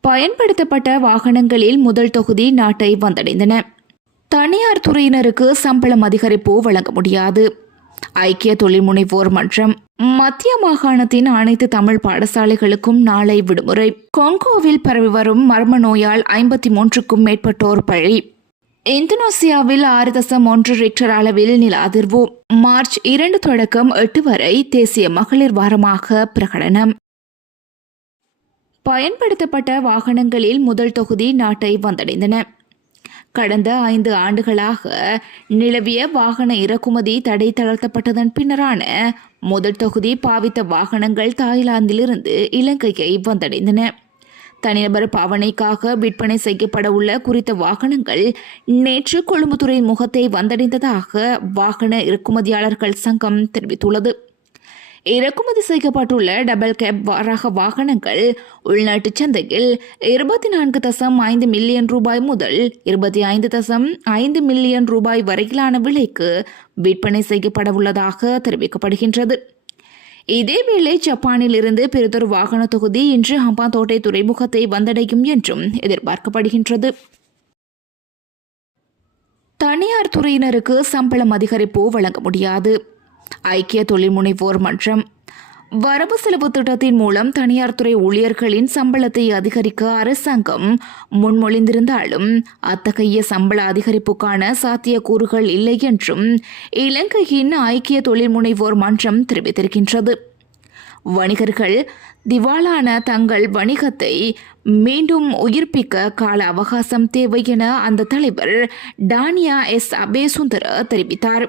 பயன்படுத்தப்பட்ட வாகனங்களில் முதல் தொகுதி நாட்டை வந்தடைந்தன. தனியார் துறையினருக்கு சம்பளம் அதிகரிப்பு வழங்க முடியாது. ஐக்கிய தொழில் முனைவோர் மன்றம் மத்திய மாகாணத்தின் அனைத்து தமிழ் பாடசாலைகளுக்கும் நாளை விடுமுறை. கொங்கோவில் பரவி வரும் மர்ம நோயால் ஐம்பத்தி மூன்றுக்கும் மேற்பட்டோர் பழி இந்தோனேசியாவில் ஆறு தசம் ஒன்று ரிக்டர் அளவில் நில அதிர்வு. மார்ச் இரண்டு தொடக்கம் எட்டு வரை தேசிய மகளிர் வாரமாக பிரகடனம். பயன்படுத்தப்பட்ட வாகனங்களில் முதல் தொகுதி நாட்டை வந்தடைந்தன. கடந்த ஐந்து ஆண்டுகளாக நிலவிய வாகன இறக்குமதி தடை தளர்த்தப்பட்டதன் பின்னரான முதல் தொகுதி பாவித்த வாகனங்கள் தாய்லாந்திலிருந்து இலங்கையை வந்தடைந்தன. தனிநபர் பாவனைக்காக விற்பனை செய்யப்பட உள்ள குறித்த வாகனங்கள் நேற்று கொழும்புத்துறை முகத்தை வந்தடைந்ததாக வாகன இறக்குமதியாளர்கள் சங்கம் தெரிவித்துள்ளது. இறக்குமதி செய்யப்பட்டுள்ள டபுள் கேப் வாராக வாகனங்கள் உள்நாட்டு சந்தையில் இருபத்தி நான்கு தசம் ஐந்து மில்லியன் ரூபாய் முதல் இருபத்தி ஐந்து தசம் ஐந்து மில்லியன் ரூபாய் வரையிலான விலைக்கு விற்பனை செய்யப்பட உள்ளதாக தெரிவிக்கப்படுகின்றது. இதேவேளை ஜப்பானில் இருந்து பெரிதொரு வாகன தொகுதி இன்று ஹம்பாந்தோட்டை துறைமுகத்தை வந்தடையும் என்றும் எதிர்பார்க்கப்படுகின்றது. தனியார் துறையினருக்கு சம்பளம் அதிகரிப்பு வழங்க முடியாது. ஐக்கிய தொழில்முனைவோர் மன்றம். வரவு செலவு திட்டத்தின் மூலம் தனியார் துறை ஊழியர்களின் சம்பளத்தை அதிகரிக்க அரசாங்கம் முன்மொழிந்திருந்தாலும் அத்தகைய சம்பள அதிகரிப்புக்கான சாத்தியக்கூறுகள் இல்லை என்றும் இலங்கையின் ஐக்கிய தொழில் முனைவோர் மன்றம் தெரிவித்திருக்கின்றது. வணிகர்கள் திவாலான தங்கள் வணிகத்தை மீண்டும் உயிர்ப்பிக்க கால அவகாசம் தேவை என அந்த தலைவர் டானியா எஸ். அபேசுந்தர தெரிவித்தார்.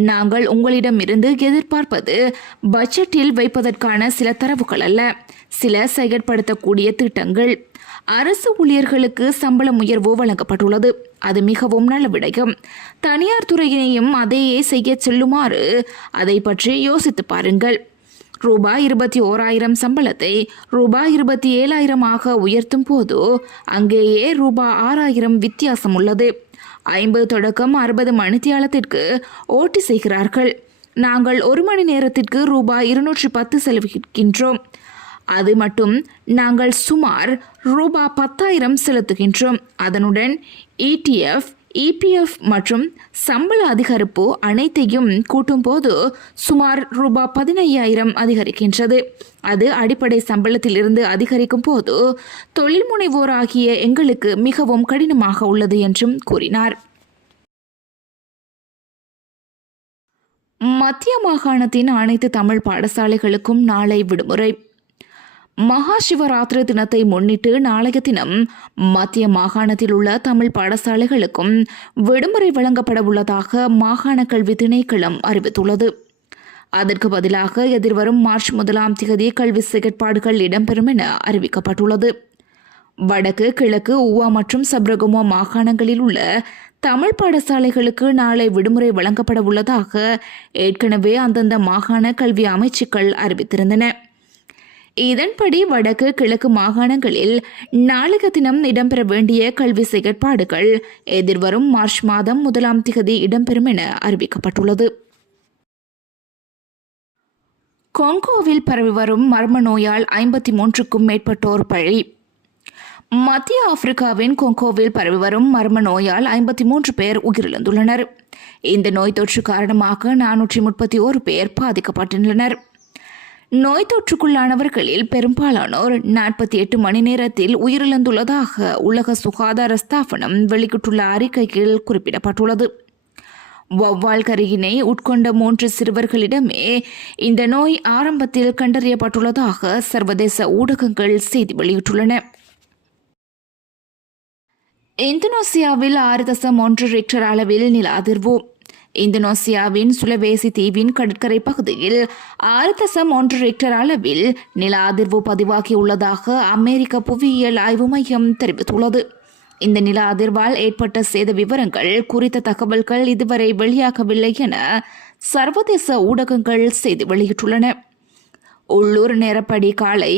நாங்கள் உங்களிடமிருந்து எதிர்பார்ப்பது பட்ஜெட்டில் வைப்பதற்கான சில தரவுகள் அல்ல சில செயற்படுத்தக்கூடிய திட்டங்கள். அரசு ஊழியர்களுக்கு சம்பளம் உயர்வு வழங்கப்பட்டுள்ளது. அது மிகவும் நல்ல விடயம். தனியார் துறையினையும் அதையே செய்ய செல்லுமாறு அதை பற்றி யோசித்து பாருங்கள். ரூபாய் இருபத்தி ஓராயிரம் சம்பளத்தை ரூபாய் இருபத்தி ஏழாயிரமாக உயர்த்தும் போது அங்கேயே ரூபாய் ஆறாயிரம் வித்தியாசம் உள்ளது. ஐம்பது தொடக்கம் அறுபது மணித்தியாலத்திற்கு ஓட்டி செய்கிறார்கள். நாங்கள் ஒரு மணி நேரத்திற்கு ரூபாய் இருநூற்றி பத்து செலவிக்கின்றோம். அது மட்டும் நாங்கள் சுமார் ரூபாய் பத்தாயிரம் செலுத்துகின்றோம். அதனுடன் இடிஎஃப் இபிஎஃப் மற்றும் சம்பள அதிகரிப்பு அனைத்தையும் கூட்டும்போது சுமார் ரூபாய் பதினையாயிரம் அதிகரிக்கின்றது. அது அடிப்படை சம்பளத்திலிருந்து அதிகரிக்கும் போது தொழில் முனைவோராகிய எங்களுக்கு மிகவும் கடினமாக உள்ளது என்றும் கூறினார். மத்திய மாகாணத்தின் அனைத்து தமிழ் பாடசாலைகளுக்கும் நாளை விடுமுறை. மகா சிவராத்திரி தினத்தை முன்னிட்டு நாளைய தினம் மத்திய மாகாணத்தில் உள்ள தமிழ் பாடசாலைகளுக்கும் விடுமுறை வழங்கப்பட உள்ளதாக மாகாண கல்வி திணைக்களம் அறிவித்துள்ளது. அதற்கு பதிலாக எதிர்வரும் மார்ச் முதலாம் தேதி கல்வி செயற்பாடுகள் இடம்பெறும் என அறிவிக்கப்பட்டுள்ளது. வடக்கு கிழக்கு உவா மற்றும் சப்ரகுமோ மாகாணங்களில் உள்ள தமிழ் பாடசாலைகளுக்கு நாளை விடுமுறை வழங்கப்பட உள்ளதாக ஏற்கனவே அந்தந்த மாகாண கல்வி அமைச்சுக்கள் அறிவித்திருந்தன. இதன்படி வடக்கு கிழக்கு மாகாணங்களில் நாளைய தினம் இடம்பெற வேண்டிய கல்வி செயற்பாடுகள் எதிர்வரும் மார்ச் மாதம் முதலாம் திகதி இடம்பெறும் என அறிவிக்கப்பட்டுள்ளது. கொங்கோவில் பரவி வரும் மர்ம நோயால் ஐம்பத்தி மூன்றுக்கும் மேற்பட்டோர் பழி மத்திய ஆப்பிரிக்காவின் கொங்கோவில் பரவி வரும் மர்ம நோயால் ஐம்பத்தி மூன்று பேர் உயிரிழந்துள்ளனர். இந்த நோய் தொற்று காரணமாக நானூற்றி முப்பத்தி ஓரு பேர் பாதிக்கப்பட்டுள்ளனர். நோய் தொற்றுக்குள்ளானவர்களில் பெரும்பாலானோர் நாற்பத்தி எட்டு மணி நேரத்தில் உயிரிழந்துள்ளதாக உலக சுகாதார ஸ்தாபனம் வெளியிட்டுள்ள அறிக்கையில் குறிப்பிடப்பட்டுள்ளது. வௌவால் கருகினை உட்கொண்ட மூன்று சிறுவர்களிடமே இந்த நோய் ஆரம்பத்தில் கண்டறியப்பட்டுள்ளதாக சர்வதேச ஊடகங்கள் செய்தி வெளியிட்டுள்ளன. இந்தோனேசியாவில் ஆறு தசம் ஒன்று ரிக்டர் அளவில் நில அதிர்வு. இந்தோனேசியாவின் சுலவேசி தீவின் கடற்கரை பகுதியில் ஆறு தசம் ஒன்று ரிக்டர் அளவில் நில அதிர்வு பதிவாகியுள்ளதாக அமெரிக்க புவியியல் ஆய்வு மையம் தெரிவித்துள்ளது. இந்த நில அதிர்வால் ஏற்பட்ட சேத விவரங்கள் குறித்த தகவல்கள் இதுவரை வெளியாகவில்லை என சர்வதேச ஊடகங்கள் செய்தி வெளியிட்டுள்ளன. உள்ளூர் நேரப்படி காலை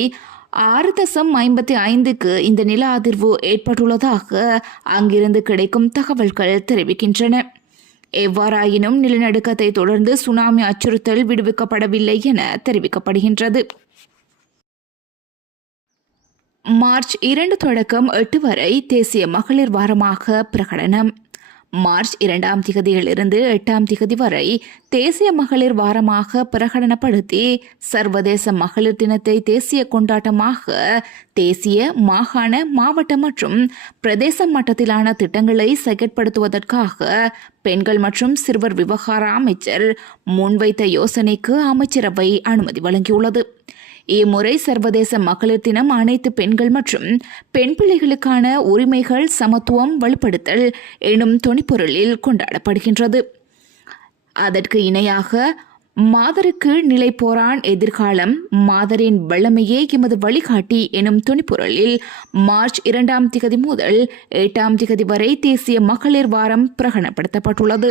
ஆறு தசம் ஐம்பத்தி ஐந்துக்கு இந்த நில அதிர்வு ஏற்பட்டுள்ளதாக அங்கிருந்து கிடைக்கும் தகவல்கள் தெரிவிக்கின்றன. எவ்வாறாயினும் நிலநடுக்கத்தை தொடர்ந்து சுனாமி அச்சுறுத்தல் விடுவிக்கப்படவில்லை என தெரிவிக்கப்படுகின்றது. மார்ச் இரண்டு தொடக்கம் எட்டு வரை தேசிய மகளிர் வாரமாக பிரகடனம். மார்ச் இரண்டாம் திகதியிலிருந்து எட்டாம் திகதி வரை தேசிய மகளிர் வாரமாக பிரகடனப்படுத்தி சர்வதேச மகளிர் தினத்தை தேசிய கொண்டாட்டமாக தேசிய மாகாண மாவட்ட மற்றும் பிரதேச மட்டத்திலான திட்டங்களை செயற்படுத்துவதற்காக பெண்கள் மற்றும் சிறுவர் விவகார அமைச்சர் முன்வைத்த யோசனைக்கு அமைச்சரவை அனுமதி வழங்கியுள்ளது. இம்முறை சர்வதேச மகளிர் தினம் அனைத்து பெண்கள் மற்றும் பெண் பிள்ளைகளுக்கான உரிமைகள் சமத்துவம் வலுப்படுத்தல் எனும் துணிப்பொருளில் கொண்டாடப்படுகின்றது. அதற்கு இணையாக மாதருக்கு நிலை போரான் எதிர்காலம் மாதரின் வல்லமையே எமது வழிகாட்டி எனும் துணிப்பொருளில் மார்ச் இரண்டாம் திகதி முதல் எட்டாம் திகதி வரை தேசிய மகளிர் வாரம் பிரகடனப்படுத்தப்பட்டுள்ளது.